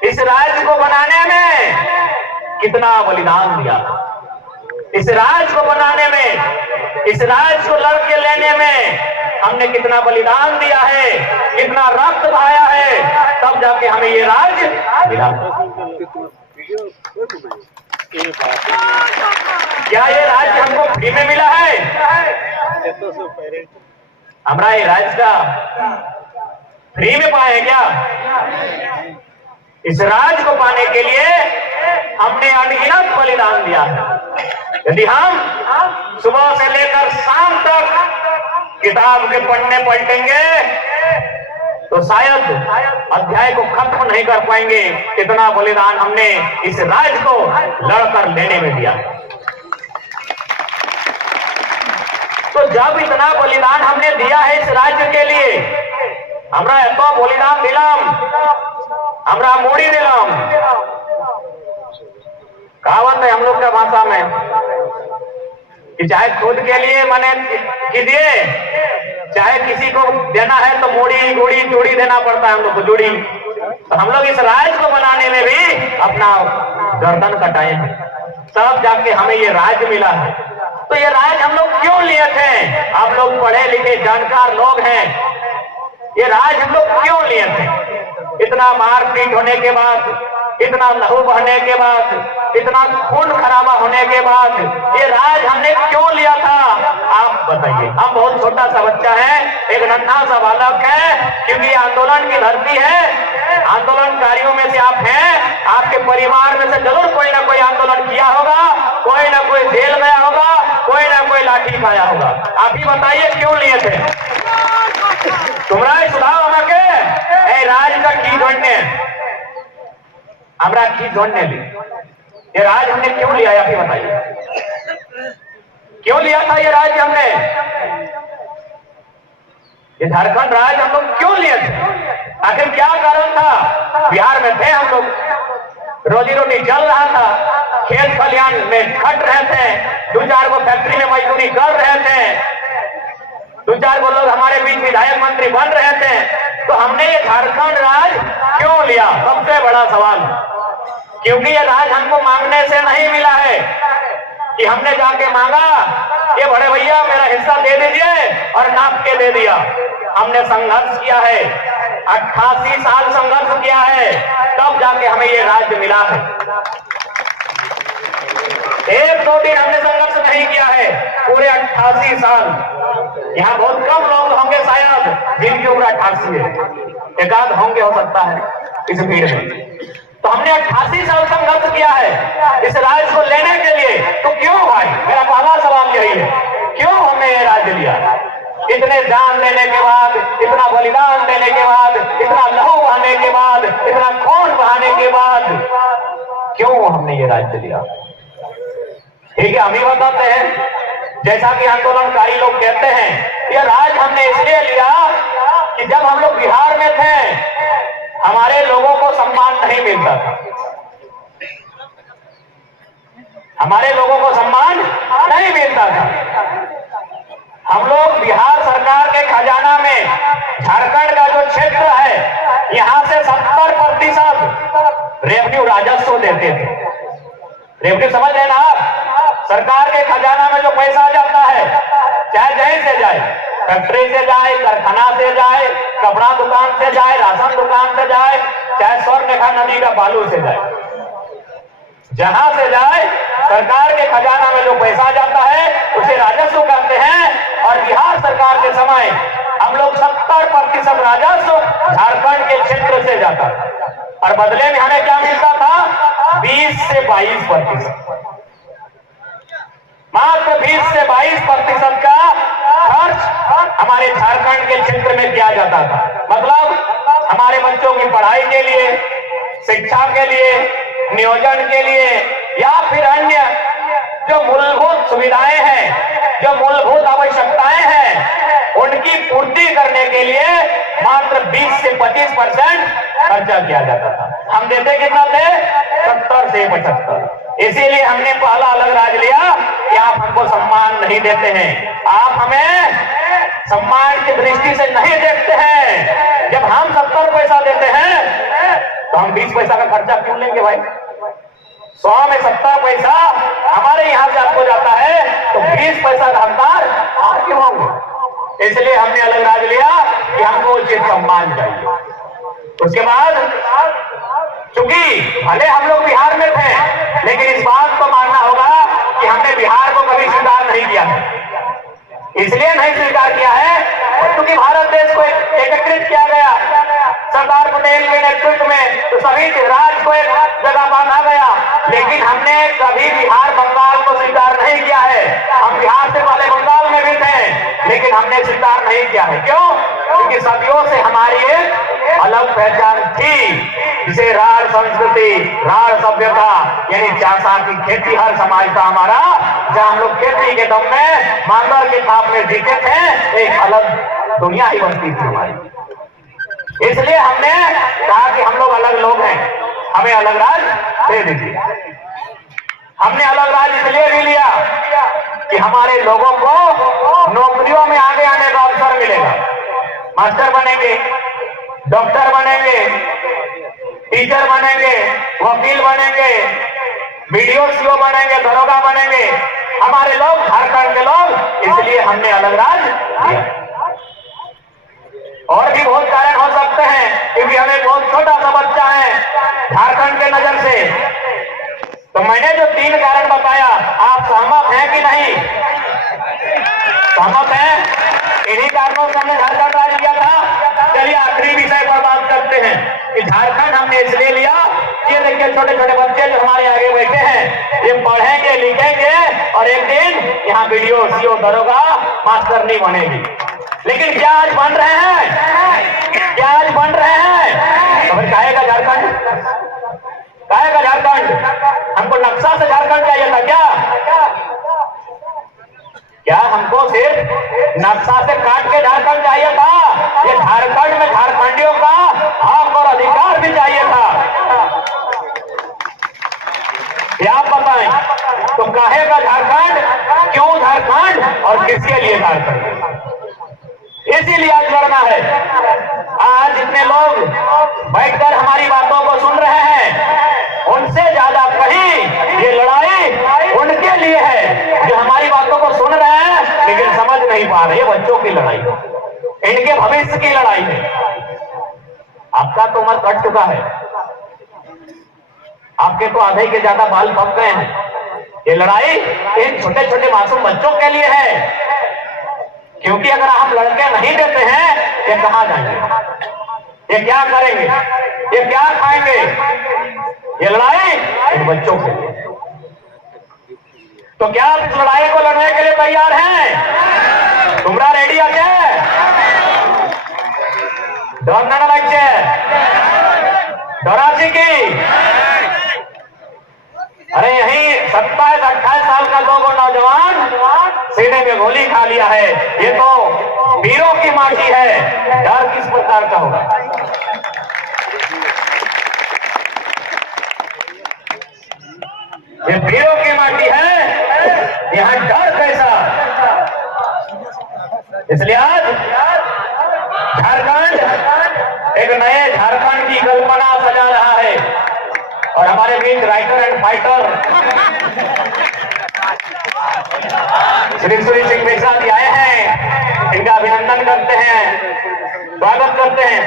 इस राज्य को बनाने में कितना बलिदान दिया, इस राज्य को बनाने में, इस राज्य को लड़के लेने में हमने कितना बलिदान दिया है, कितना रक्त बहाया है, तब जाके हमें ये राज्य मिला। क्या ये राज्य हमको फ्री में मिला है? हमारा ये राज्य का फ्री में पाए क्या? इस राज्य को पाने के लिए हमने अनगिनत बलिदान दिया है। यदि हम सुबह से लेकर शाम तक किताब के पन्ने पलटेंगे तो शायद अध्याय को खत्म नहीं कर पाएंगे। इतना बलिदान हमने इस राज्य को लड़कर लेने में दिया। तो जब इतना बलिदान हमने दिया है इस राज्य के लिए, हमरा तो बलिदान दिलाम, हमरा मोड़ी दिलाम, कहावत है हम लोग का भाषा में कि चाहे खुद के लिए मने कीजिए, चाहे किसी को देना है तो मोड़ी गोड़ी जोड़ी देना पड़ता है हम लोग को, जोड़ी। तो हम लोग इस राज्य को बनाने में भी अपना गर्दन कटाए हैं, तब जाके हमें ये राज्य मिला है। तो ये राज्य हम लोग क्यों लिए थे? आप लोग पढ़े लिखे जानकार लोग हैं, ये राज्य हम लोग क्यों लिए थे? इतना मारपीट होने के बाद, इतना लहू बहने के बाद, इतना खून खराबा होने के बाद ये राज हमने क्यों लिया था? आप बताइए। हम बहुत छोटा सा बच्चा है, एक नन्हा सा बालक है, क्योंकि आंदोलन की धरती है, आंदोलनकारियों में से आप हैं, आपके परिवार में से जरूर कोई ना कोई आंदोलन किया होगा, कोई ना कोई जेल गया होगा, कोई ना कोई लाठी खाया होगा। आप ही बताइए क्यों लिए थे? तुम्हारा सुधार होना के राज का की ढूंढने, हमरा की ढूंढने ली, ये राज हमने क्यों लिया? आप ही बताइए क्यों लिया था ये राज्य हमने? ये झारखंड राज्य हम लोग क्यों लिए थे? आखिर क्या कारण था? बिहार में थे हम लोग, रोजी रोटी चल रहा था, खेत खलियान में खट रहे थे, 2-4 को फैक्ट्री में मजदूरी कर रहे थे, 2-4 को लोग हमारे बीच विधायक मंत्री बन रहे थे। तो हमने ये झारखंड राज्य क्यों लिया? सबसे बड़ा सवाल, क्योंकि ये राज्य हमको मांगने से नहीं मिला है कि हमने जाके मांगा ये बड़े भैया मेरा हिस्सा दे दीजिए और नाप के दे दिया। हमने संघर्ष किया है, 88 साल संघर्ष किया है, तब जाके हमें ये राज्य मिला है। 1-2 दिन हमने संघर्ष नहीं किया है, पूरे 88 साल। यहाँ बहुत कम लोग होंगे शायद जिनकी उम्र 88 है, एकाध होंगे हो सकता है इस भीड़ में। तो हमने 88 साल संघर्ष किया है इस राज्य को लेने के लिए। तो क्यों भाई? मेरा पहला सवाल यही है, क्यों हमने ये राज्य लिया? इतने जान देने के बाद, इतना बलिदान देने के बाद, इतना लहू बहाने के बाद, इतना खून बहाने के बाद क्यों हमने ये राज्य लिया? ठीक है, हम ही बताते हैं। जैसा कि आंदोलनकारी लोग कहते हैं, यह राज्य हमने इसलिए लिया कि जब हम लोग बिहार में थे हमारे लोगों को सम्मान नहीं मिलता था, हमारे लोगों को सम्मान नहीं मिलता था। हम लोग बिहार सरकार के खजाना में झारखंड का जो क्षेत्र है यहां से 70% रेवेन्यू राजस्व देते थे। रेवेन्यू समझ रहे ना आप? सरकार के खजाना में जो पैसा जाता है, चाहे कहीं से जाए, फैक्ट्री से जाए, कारखाना से जाए, कपड़ा दुकान से जाए, राशन दुकान से जाए, चाहे स्वर्णरेखा नदी का बालू से जाए, जहां से जाए सरकार के खजाना में जो पैसा जाता है उसे राजस्व कहते हैं। और बिहार सरकार के समय हम लोग 70% राजस्व झारखंड के क्षेत्र से जाता था, और बदले में हमें क्या मिलता था? 20 से 22%, मात्र 20 से 22% का खर्च हमारे झारखंड के क्षेत्र में किया जाता था। मतलब हमारे बच्चों की पढ़ाई के लिए, शिक्षा के लिए, नियोजन के लिए, या फिर अन्य जो मूलभूत सुविधाएं हैं, जो मूलभूत आवश्यकताएं हैं, उनकी पूर्ति करने के लिए मात्र 20 से 25% खर्चा किया जाता था। हम देते कितना थे? 70 से 75। इसीलिए हमने पहला अलग राज्य लिया कि आप हमको सम्मान नहीं देते हैं, आप हमें सम्मान की दृष्टि से नहीं देखते हैं। जब हम 70 पैसा देते हैं तो हम 20 पैसा का खर्चा क्यों लेंगे भाई? 100 में 70 पैसा हमारे यहाँ से आपको जाता है, तो 20 पैसा का हकदार आप क्यों होंगे? इसलिए हमने अलग राज लिया कि हमको उचित सम्मान चाहिए। उसके बाद चूंकि भले हम लोग बिहार में थे, लेकिन इस बात को मानना होगा कि हमने बिहार को कभी स्वीकार नहीं किया है। इसलिए नहीं स्वीकार किया है क्योंकि भारत देश को एकीकृत किया गया सरदार पटेल के नेतृत्व में, तो सभी राज्य को एक जगह बांधा गया। लेकिन हमने कभी बिहार बंगाल को स्वीकार नहीं किया है। हम बिहार से पहले बंगाल में भी थे, लेकिन हमने स्वीकार नहीं किया है। क्यों? क्योंकि सदियों से हमारी एक अलग पहचान थी, जिसे राढ़ संस्कृति, राढ़ सभ्यता, यानी चासा की खेती हर समाज था हमारा, जहां हम लोग खेती के दम में मांदर के खाप में जीते थे। एक अलग दुनिया ही बनती थी हमारी। इसलिए हमने कहा कि हम लोग अलग लोग हैं, हमें अलग राज दे दीजिए। हमने अलग राज इसलिए भी लिया कि हमारे लोगों को नौकरियों में आगे आने का अवसर मिलेगा। मास्टर बनेंगे, डॉक्टर बनेंगे, टीचर बनेंगे, वकील बनेंगे, बीडीओ सीओ बनेंगे, दरोगा बनेंगे हमारे लोग, झारखंड के लोग। इसलिए हमने अलग राज दिया। और भी बहुत कारण हो सकते हैं, क्योंकि हमें बहुत छोटा सा बच्चा है झारखंड के नजर से। तो मैंने जो 3 कारण बताया, आप सहमत हैं कि नहीं? सहमत हैं? इन्हीं कारणों से हमने झारखंड राज लिया था। चलिए आखिरी विषय पर बात करते हैं कि झारखंड हमने इसलिए लिया, ये देखिए छोटे छोटे बच्चे जो हमारे आगे बैठे हैं, ये पढ़ेंगे लिखेंगे और एक दिन यहाँ बीडीओ सीओ दरोगा मास्टर नहीं बनेगी। लेकिन क्या आज बन रहे हैं? क्या आज बन रहे हैं? तो फिर काहेगा झारखंड? काहेगा झारखंड? हमको नक्शा से झारखंड चाहिए था क्या? क्या हमको सिर्फ नक्शा से काट के झारखंड चाहिए था? ये झारखंड में झारखंडियों का हक और अधिकार भी चाहिए था। ये आप बताएं, तो काहेगा झारखंड, क्यों झारखंड और किसके लिए झारखंड? इसीलिए आज लड़ना है। आज जितने लोग बैठकर हमारी बातों को सुन रहे हैं, उनसे ज्यादा कहीं ये लड़ाई उनके लिए है जो हमारी बातों को सुन रहे हैं लेकिन समझ नहीं पा रहे। बच्चों की लड़ाई, इनके भविष्य की लड़ाई है। आपका तो उम्र कट चुका है, आपके तो आधे के ज्यादा बाल पक गए हैं। ये लड़ाई इन छोटे छोटे मासूम बच्चों के लिए है, क्योंकि अगर हम लड़के नहीं देते हैं, ये कहां जाएंगे? ये क्या करेंगे? ये क्या खाएंगे? ये लड़ाई इन बच्चों के लिए। तो क्या आप इस लड़ाई को लड़ने के लिए तैयार हैं? तुमरा रेडी आके डरना लगे डराची की। अरे यही 27-28 साल का 2 नौजवान सीने में गोली खा लिया है। ये तो वीरों की माटी है, डर किस प्रकार का होगा? ये वीरों की माटी है, यहाँ डर कैसा? इसलिए आज झारखंड एक नए झारखंड की कल्पना सजा रहा है और हमारे बीच writer and fighter Shri Suri Singh Mishra ji आए हैं। इनका अभिनंदन करते हैं, स्वागत करते हैं।